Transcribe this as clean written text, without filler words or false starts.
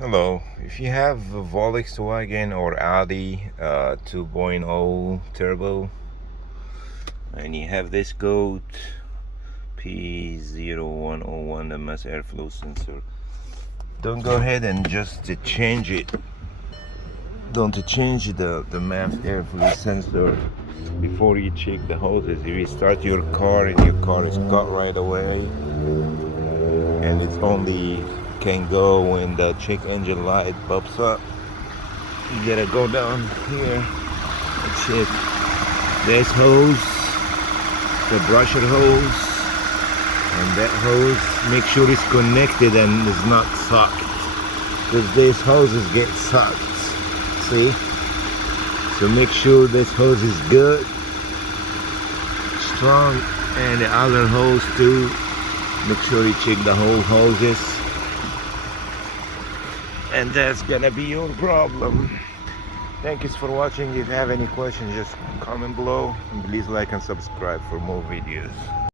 Hello, if you have a Volkswagen or Audi 2.0 turbo and you have this code p0101, the mass airflow sensor, don't go ahead and just to change it. Don't change the mass airflow sensor before you check the hoses. If you start your car and your car is cut right away, and it's only can go when the check engine light pops up, you gotta go down here and check this hose, the brusher hose, and that hose. Make sure it's connected and is not sucked, because these hoses get sucked. See? So make sure this hose is good, strong, and the other hose too. Make sure you check the whole hoses, and that's gonna be your problem. Thank you for watching. If you have any questions, just comment below, and please like and subscribe for more videos.